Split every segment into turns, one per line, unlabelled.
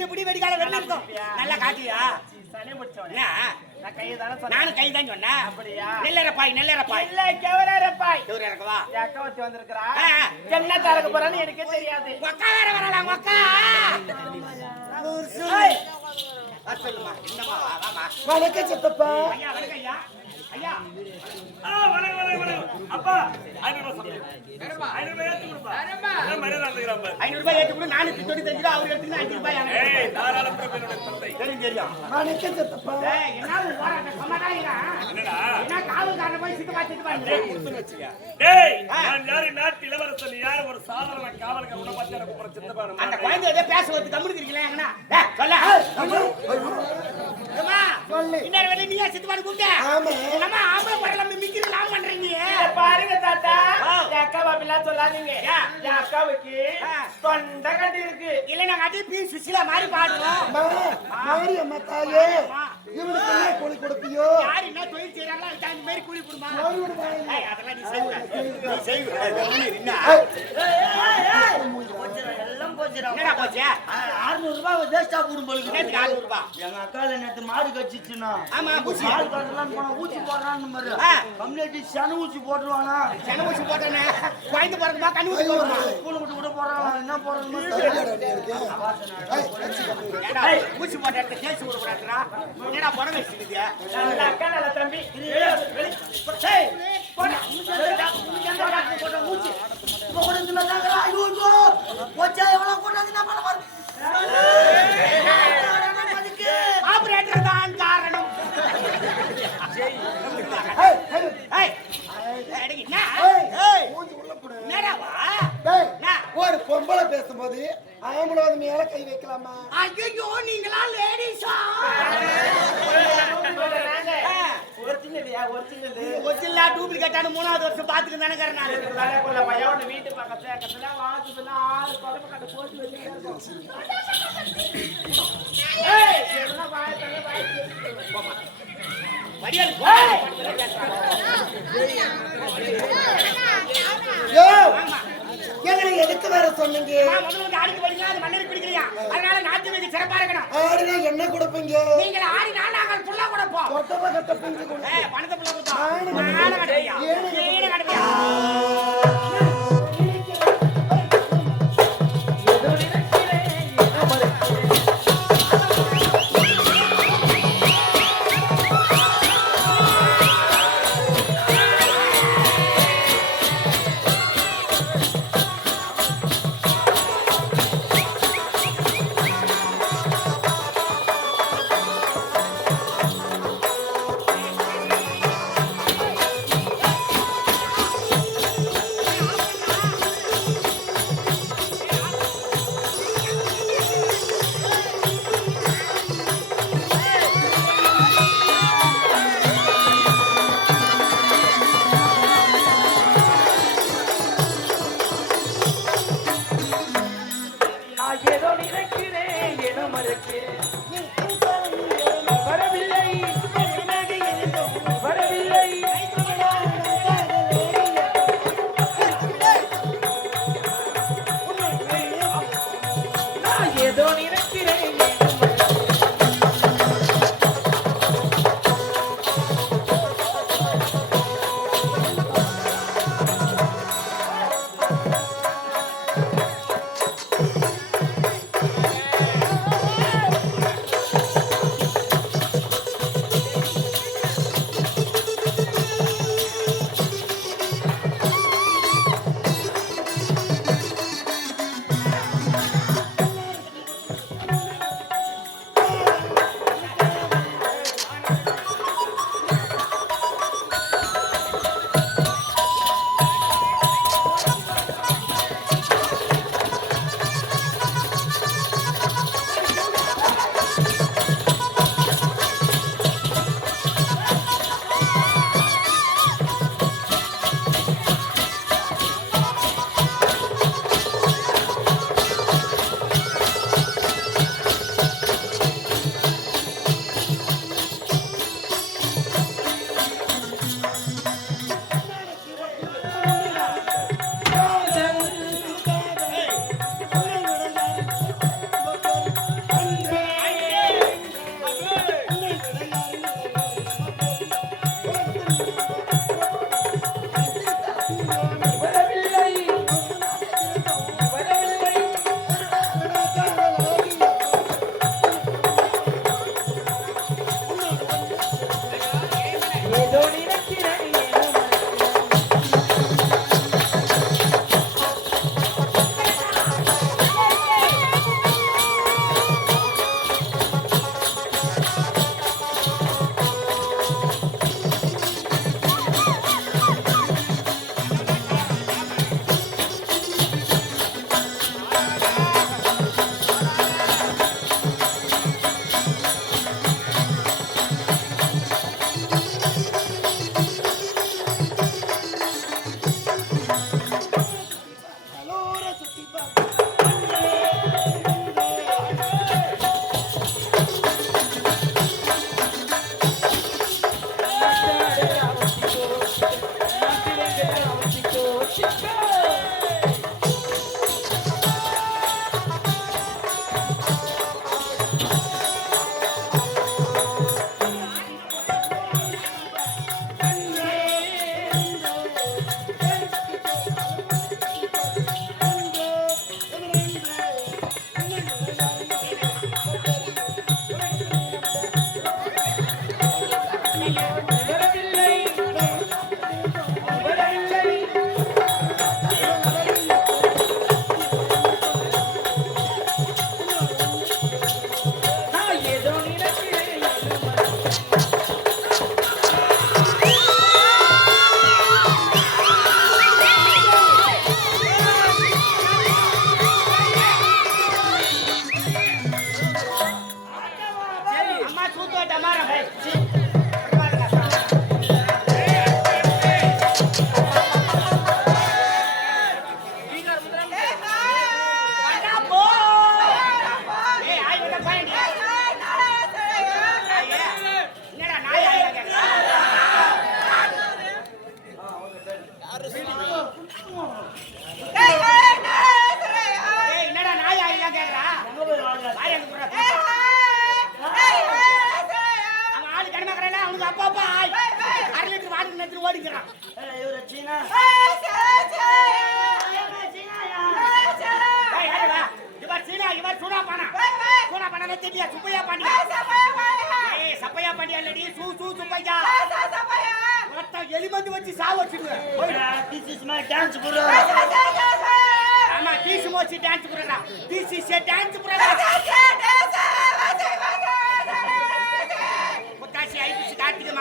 மில்லியத்துல புடிக்கிற புடி வெடிக்கால வெள்ள இருக்கும். நல்லா காட்டியா?
சனி முடிச்சவனே
என்ன?
நான் கையை தானே சொன்னேன்.
நானும் கை தான் சொன்னேன்? நெல்லரப்பாய் நெல்லரப்பாய்
இல்ல கெவரப்பாய்
இவரு இறக்கவா
அக்கா ஒருத்தி வந்திருக்கிறா. என்ன தரக்கு போறான்னு எனக்கே தெரியாது.
ஒக்கா வேற வரலாம் ஒக்கா வர சொல்லுமா வாமா
வணக்கம் சித்தப்பா.
ஐயா வணக்கம் ஐயா.
ஐநூறு ரூபாய்
ஏற்றி கூட நானூத்தி தொண்ணூத்தஞ்சு அவர் எடுத்துன்னு அஞ்சு ரூபாய். தெரியும்? என்ன காவல்காரனை போய்.
டேய், நான் யாரு நாட்டு இளவரசன் யாரு ஒரு சாதாரண பார்த்து எனக்கு ஒரு சித்தப்பா நம்ம
அந்த
நாடு.
குழந்தை ஏதோ பேச வந்து கம்முனு இருக்கீங்களா எங்கண்ணா? ஏய், சொல்ல. சித்தப்பான்னு கூப்பிட்ட? என்னம்மா, ஆம்பளை படல மிமிக்ரி எல்லாம் பண்றீங்க?
பாருங்க தாத்தா அக்கா பாப்பிலாம் சொல்லாதீங்க
ஏன்?
என் அக்காவுக்கு
ஆ.
தொண்டை கட்டி இருக்கு
இல்ல, நாங்க அதே பி. சுசீலா மாதிரி பாடுறோம்.
மாரியம்மா தாயே
ஆமா.
இவனுக்கு என்ன கூலி கொடுப்பியோ
யாரு என்ன தொழில் செய்றாங்களோ, அதுக்கு தகுந்த மாதிரி கூலி கொடுமா. அதெல்லாம் நீ செய்வ. நீ செய்வ. என்ன?
போச்சுடா
என்னடா போச்சு?
அறுநூறு ரூபாய் வேஸ்டா போடும் போலுக்கு
என்னத்துக்கு ஆறு ரூபா?
எங்க அக்கால நேத்து மாடு கச்சிச்சுனா
ஆமா, ஊசி.
மாடு கட்டலாம் போனா ஊசி போடுறான்னு மாதிரி. கம்யூனிட்டி சன ஊசி போட்டுருவானா
சென ஊசி போட்டேனே. குழந்தை பிறக்குமா, கண்ணு ஊசி போடுமா?
ஸ்கூல் விட்டு கூட போறாங்க என்ன.
ஏடா, ஊசி போட்ட இடத்துல கேஸ். என்னடா
அக்கா நல்ல தம்பி
ஏய், போடா. உனக்கு எந்த டாக்டர் போட்ட ஊசி?
இப்ப கூட இந்த மாதிரி நாங்களா, ஐயோ, ஐயோ, போச்சா, எவ்வளவு கொண்டாந்து நான் பண்ண போறேன்.
ஆபரேட்டர் தான் காரணம்
ஏய், ஏய்,
ஏய், ஏய், என்ன? ஏய்,
மூஞ்சி உள்ள போடு.
என்னடாவா?
டேய்,
என்ன?
ஒரு பொம்பளை பேசும்போது ஆம்பளை அது மேல கை வைக்கலாமா
ஐயையோ, நீங்களா லேடிஸா?
ஒரிஜினல் இல்லையா, ஒரிஜினல்.
ஒரிஜினலா டூப்ளிகேட்டான மூணாவது வருஷம் பாத்துக்கு தானே நான்
வேலை கொள்ள பையன் உன்னை வீட்டு பக்கத்துல பக்கத்துல வாசத்துல ஆளு குழம்பு கட்டு போட்டு வச்சுட்டே இருக்கும். ஏய், இதெல்லாம் வாயை தள்ளி வாயை திறந்து.
மரியாதை போ.
யோ
ஆமா.
எங்களை எதுக்கு வேற சொன்னீங்க?
அதனால நாட்டு சிறப்பா இருக்கணும்.
ஆடுனா என்ன கொடுப்பீங்க
நீங்கள் ஆடி நாடாங்கள் புல்லா கொடுப்போம். பணத்தை புல்லா கொடுத்தோம்.
ஏழு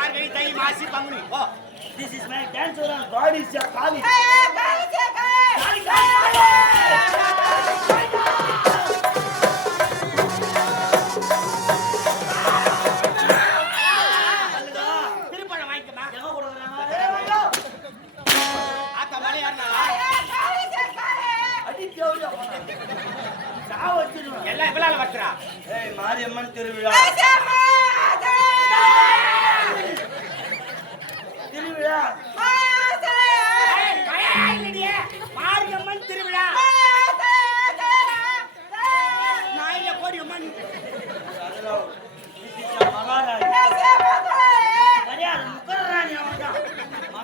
மார்கழி தை மாசி பங்குனி oh
this is my dance ஓரா காட் இஸ் யுவர் காலி
ஏ
காலி சே காலி காலி
எல்லாம் இவளால வச்சுறா
ஏய் மாரியம்மன் திருவிழா.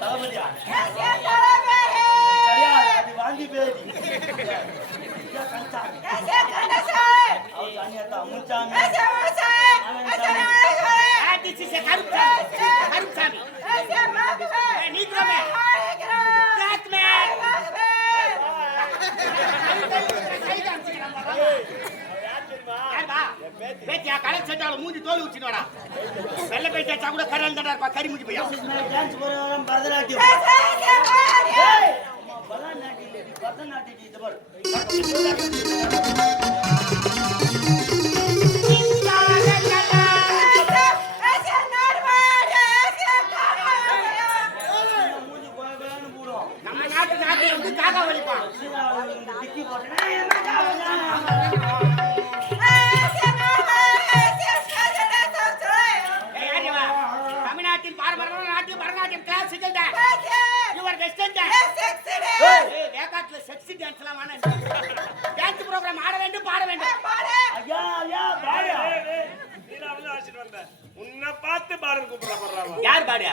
தளபதியா வாங்கி பேதி
நீ பேத்தியா கலை செட்டால மூஞ்சி தோல் ஊச்சினோடா வெள்ள பேட்டியா சா கூட கரை இருந்தாடா இருப்பா கறி மூஞ்சி காக்கா
அழைச்சிட்டு வந்த.
உன்னை பார்த்து பாரு கூப்பிட போடுறாங்க
யார் பாடியா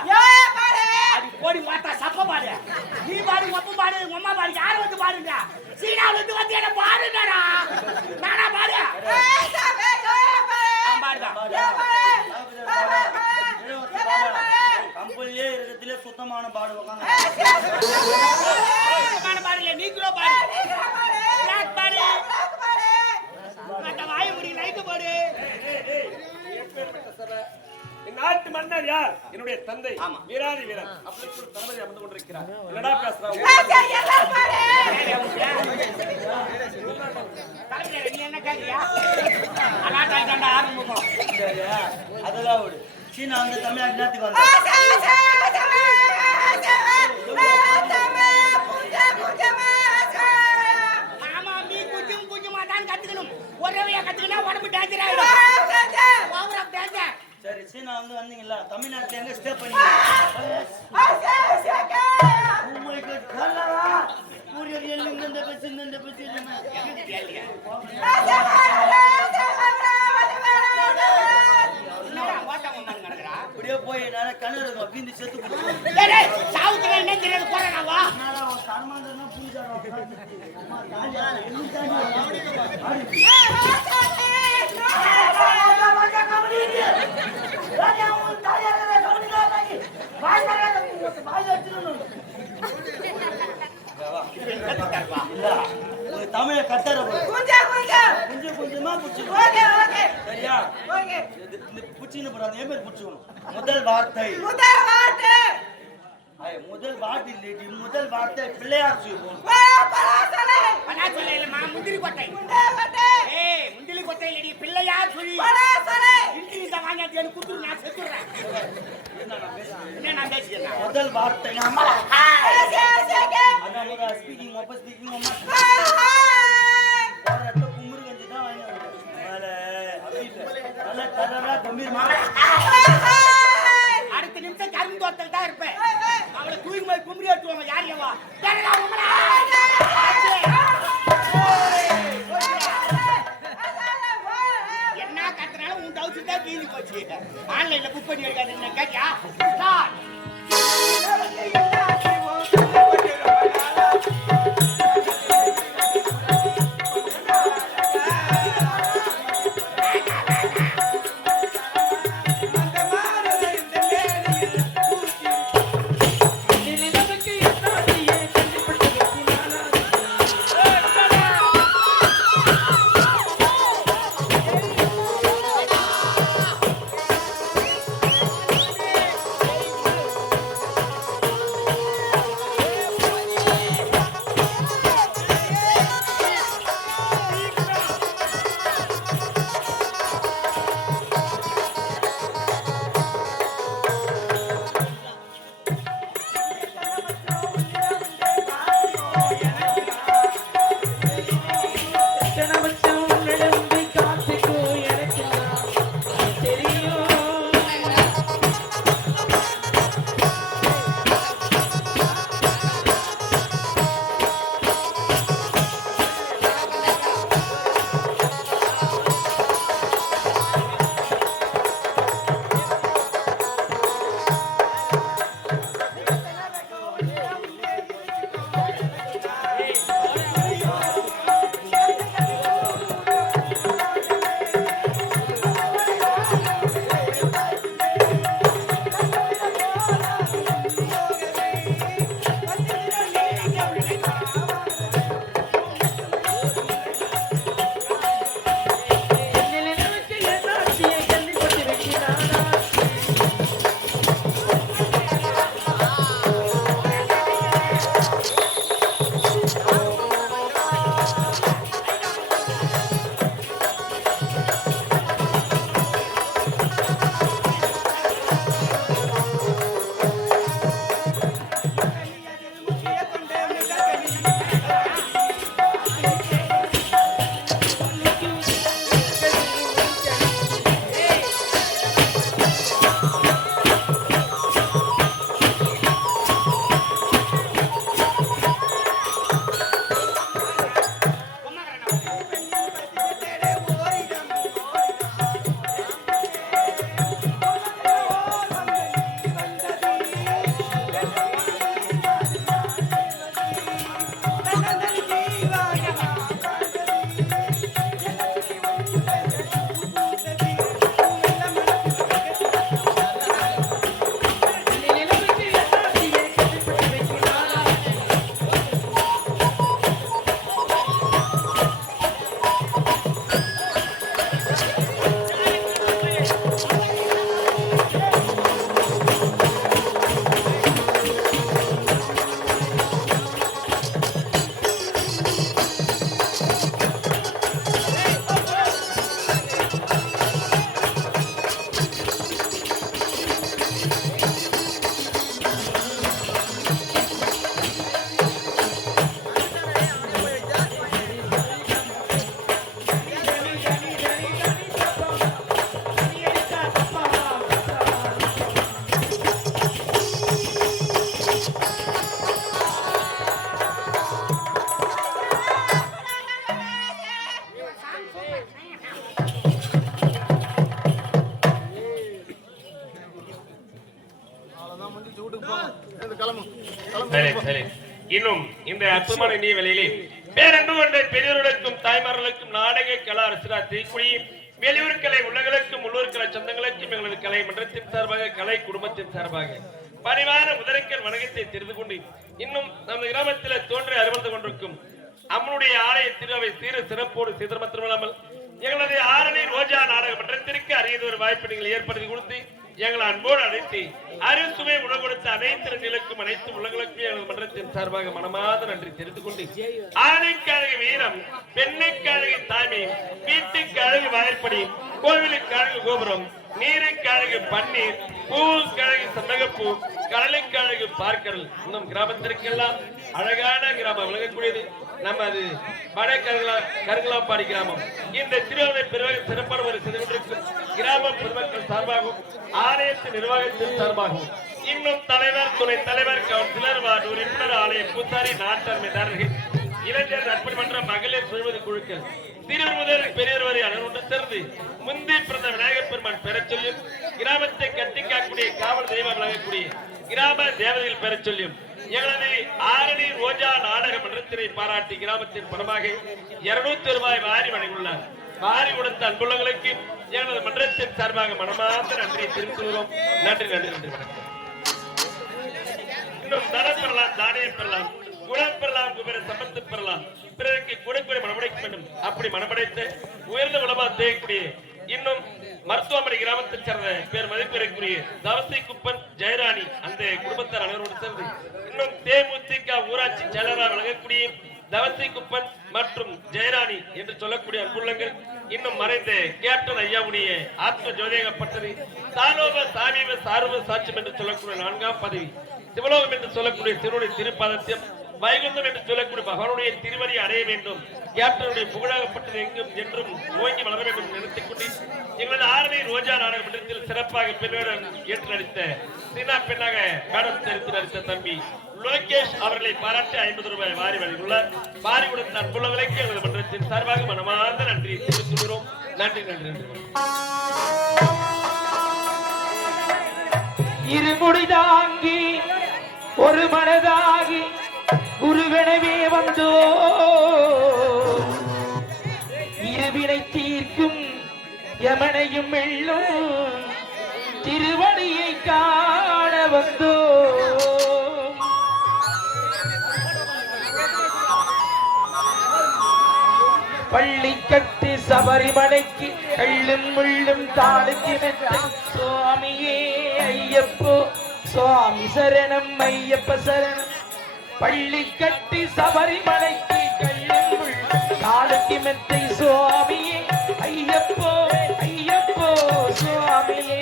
அது போடி. மாத்தா சப்ப பாடு. நீ பாடு மப்பு பாடு உங்க அம்மா பாடு யார் வந்து பாருங்க சீனாவுல இருந்து வந்து என்ன பாருங்கடா நானா பாடு?
கம்பெனிலே இருக்கிறதுல சுத்தமான பாடு
உக்காங்க பாடு. பாடு.
நாட்டு மன்னர் யார் என்னுடைய தந்தை வீராதி வீரன் அப்படி ஒரு தளபதி அமர்ந்து கொண்டிருக்கிறார் என்னடா பேசுறாங்க
அதுதான் ஒரு சீனா வந்து தமிழ்நாட்டுக்கு வந்து
கத்துக்கணும் ஒரே கத்துக்கணும் உடம்பு டேஞ்சர் ஆயிடும் ஓவர் ஆஃப் டேஞ்சர்
சரி சீனா வந்து வந்தீங்கல்ல தமிழ்நாட்டுல எங்க ஸ்டே பண்ணி இந்த பஸ் இந்த செத்து
எனக்கு
தமிழ கத்தர கொஞ்சம் கொஞ்சமா புடிச்சு சரியா இது- இந்த புடிச்சுன்னு போறாங்க ஏன் பேர் புடிச்சுக்கணும் முதல் வார்த்தை. ஐ, முதல் வார்த்தை இல்லடி முதல் வார்த்தை பிள்ளையார்
அண்ணா சொல்ல இல்லம்மா, முந்திரி கொட்டை. ஏய் முந்திரி கொட்டை இல்லடி பிள்ளையா சொல்லி. இந்தி இந்த வாங்கியாச்சு எனக்கு குத்துரு நான் செத்துறேன் என்ன நான் பேசிக்கிறேன்?
முதல் வார்த்தை அம்மா. ஸ்பீக்கிங் ஒப்ப ஸ்பீக்கிங் அம்மா கஞ்சி தான் வாங்கி நல்லா கம்பீரமா.
அடுத்த நிமிஷம் கரும்பு தோட்டத்தில் தான் இருப்பேன். தூக்கி மாதிரி கும்பி எடுத்துவாங்க யார் ஏவா என்ன கத்துனாலும் உன் டவுச்சு தான் கீழி போச்சு. ஆன்லைன்ல புக் பண்ணி இருக்காது என்ன கேட்டியா?
இன்னும் இந்த அற்புதமான இனிய வேலையிலே பேரன்பு கொண்ட பெரியோர்களுக்கும் தாய்மார்களுக்கும் நாடக கலா அரசரா தீக்குடி வெளியூர் கலை உள்ளங்களுக்கும் உள்ளூர் கலை சொந்தங்களுக்கும் எங்களது கலை மன்றத்தின் சார்பாக கலை குடும்பத்தின் சார்பாக பணிவான முதற்கல் வணக்கத்தை தெரிந்து கொண்டு இன்னும் நமது கிராமத்தில் தோன்றி அறிவந்து கொண்டிருக்கும் அம்மனுடைய ஆலய திருவை சீர சிறப்போடு சீதர் மாத்திரமல்லாமல் எங்களது ஆரணி ரோஜா நாடக மன்றத்திற்கு அறியது ஒரு வாய்ப்பு நீங்கள் ஏற்படுத்தி கொடுத்து எங்களை அன்போடு அழைத்து அருசுவை உணவு கொடுத்த அனைத்து நிலக்கும் அனைத்து உலகளுக்கும் எங்களது மன்றத்தின் சார்பாக மனமாத நன்றி தெரிந்து கொண்டு ஆணைக்கு வீரம் பெண்ணுக்கு அழகு தாய்மை வீட்டுக்கு அழகு வாய்ப்படி கோவிலுக்கு அழகு கோபுரம் நீருக்கு அழகு பன்னீர் பூவுக்கு அழகு சந்தகப்பூ கடலுக்கு அழகு பார்க்கடல். இன்னும் கிராமத்திற்கெல்லாம் அழகான கிராமம் விளங்கக்கூடியது. நமது வட கிராமம். இந்த திருவிழை பிறகு சிறப்பான ஒரு செய்து கிராம பொதுமக்கள் சார்பாகவும் ஆலயத்தின் நிர்வாகத்தின் சார்பாகவும் இன்னும் தலைவர் துணை தலைவர் கவுன்சிலர் வார்டு உறுப்பினர் ஆலய பூசாரி நாட்டமைதாரர்கள் இளைஞர் நட்புமன்ற மகளிர் சுழுவது குழுக்கள் சிறுவர் முதல் பெரியவர் வரை அனைவருடன் சேர்ந்து முந்தி பிறந்த விநாயகர் பெருமான் பெறச் சொல்லியும் கிராமத்தை கட்டி காக்கக்கூடிய காவல் தெய்வம் விளங்கக்கூடிய கிராம தேவதைகள் பெறச் சொல்லியும் எங்களது ஆரணி ரோஜா நாடக மன்றத்தினை பாராட்டி கிராமத்தின் பணமாக இருநூத்தி ரூபாய் வாரி வழங்கியுள்ளார். வாரி கொடுத்த அன்புள்ளங்களுக்கு எங்களது மன்றத்தின் சார்பாக மனமார்ந்த நன்றியை தெரிவித்துள்ளோம் நன்றி நன்றி நன்றி வணக்கம். இன்னும் தரம் பெறலாம் தானியம் பெறலாம் குணம் பெறலாம் குபேர சம்பத்து பெறலாம். பிறருக்கு கொடுப்பதை மனமடைக்க வேண்டும். அப்படி மனமடைத்து உயர்ந்த உலமா தேயக்கூடிய இன்னும் மருத்துவமனை கிராமத்தைச் சேர்ந்த பேர் மதிப்பிற்குரிய தவசை குப்பன் ஜெயராணி அந்த குடும்பத்தார் அனைவரோடு சேர்ந்து இன்னும் தேமுதிக ஊராட்சி செயலராக விளங்கக்கூடிய தவசை குப்பன் மற்றும் ஜெயராணி என்று சொல்லக்கூடிய அன்புள்ளங்கள் இன்னும் மறைந்த கேப்டன் ஐயாவுடைய ஆத்ம ஜோதியாகப்பட்டது. சாலோக சாமீவ சார்வ சாட்சியம் என்று சொல்லக்கூடிய நான்காம் பதவி சிவலோகம் என்று சொல்லக்கூடிய திருவுடைய திருப்பாதத்தியம். வைகுந்தம் என்று சொல்லக்கூடிய பகவானுடைய திருவடி அடைய வேண்டும். ஏற்றனுடைய புகழாகப்பட்டது எங்கும் என்றும் ஓங்கி வளர வேண்டும் நினைத்துக் கொண்டு எங்களது ஆரணி ரோஜா நாடக மன்றத்தில் சிறப்பாக பெண்ணுடன் ஏற்று நடித்த சீனா பெண்ணாக மேடம் தெரிவித்து நடித்த தம்பி லோகேஷ் அவர்களை பாராட்டி ஐம்பது ரூபாய் வாரி வழங்கியுள்ளார். வாரி கொடுத்த அன்புள்ளவர்களுக்கு எங்களது மன்றத்தின் சார்பாக மனமார்ந்த நன்றி தெரிவித்துள்ளோம் நன்றி நன்றி நன்றி.
இருமுடி ஒரு மனதாகி குருவெனவே வந்தோ இருவினை தீர்க்கும் யமனையும் எள்ளும் திருவடியை காண வந்தோ. பள்ளி பள்ளிக்கட்டு சபரிமலைக்கு கள்ளும் முள்ளும் தாளுக்கு சுவாமியே ஐயப்போ சுவாமி சரணம் ஐயப்ப சரணம். பள்ளி கட்டி சபரிமலைக்கு கள்ளும் முள்ளும் மெத்தை சுவாமியே. ஐயப்போ ஐயப்போ சுவாமியே.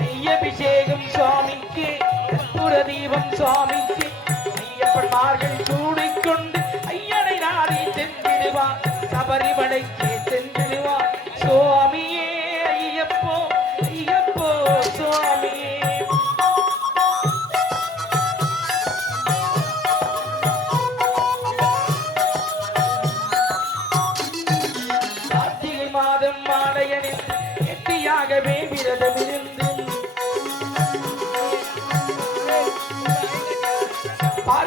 நெய்யபிஷேகம் சுவாமிக்கு கற்பூர தீபம் சுவாமிக்கு. ஐயப்பன்மார்கள் சூடிக்கொண்டு ஐயனை நாடி சென்றிடுவான் சபரிமலைக்கு.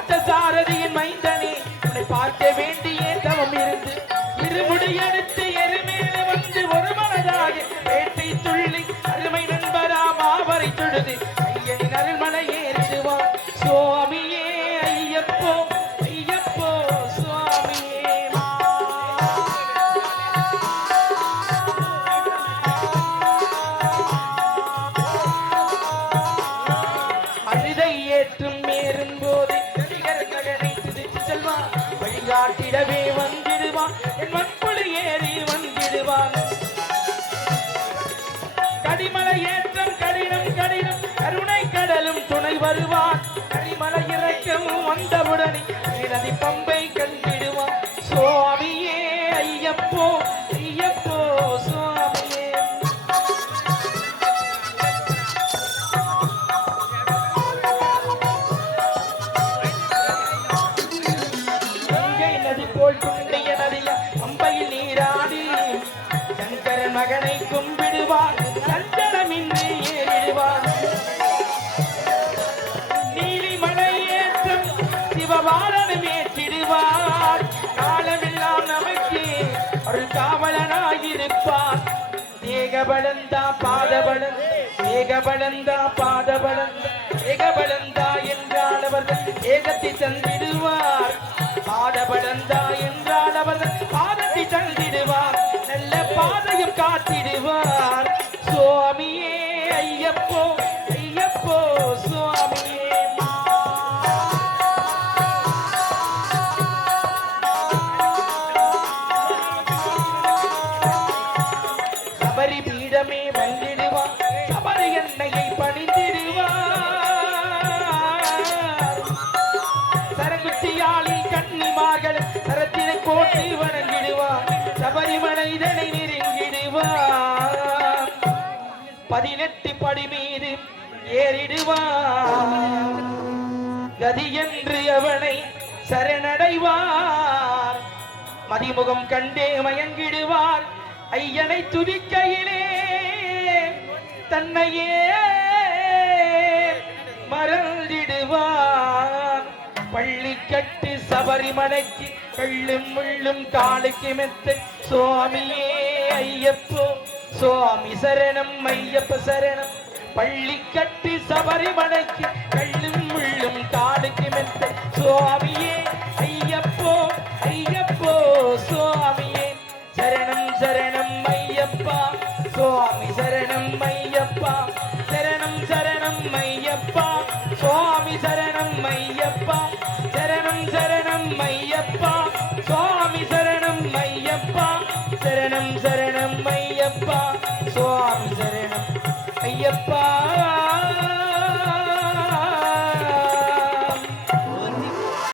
பார்த்த சாரதியின் மைந்தனே உன்னை பார்க்க இறக்கம் வந்தவுடனே நதி பம்பை கண்டிடுவான் சுவாமியே ஐயப்போ இருப்பார். ஏகபலந்தா பாதபலன் ஏகபலந்தா பாதபலன் ஏகபலந்தா என்றால் அவர்கள் ஏகத்தை தந்திடுவார். பாதபலந்தா என்றால் அவர்கள் பாதத்தை தந்திடுவார். நல்ல பாதையும் காத்திடுவார். சுவாமியே ஐயப்போ பதினெட்டு படி மீது ஏறிடுவார். கதி என்று அவனை சரணடைவார். மதிமுகம் கண்டே மயங்கிடுவார். ஐயனை துதிக்கையிலே தன்னையே மறந்திடுவார். பள்ளி கட்டு சபரிமலைக்கு கள்ளும் முள்ளும் காலுக்கு மெத்த சுவாமியே ஐயப்போ சுவாமி சரணம் ஐயப்ப சரணம். பள்ளி கட்டி சபரிமலைக்கு கள்ளும் முள்ளும் காடுக்கு மெத்த. சுவாமியே ஐயப்போ ஐயப்போ சுவாமியே. சரணம் சரணம் ஐயப்பா.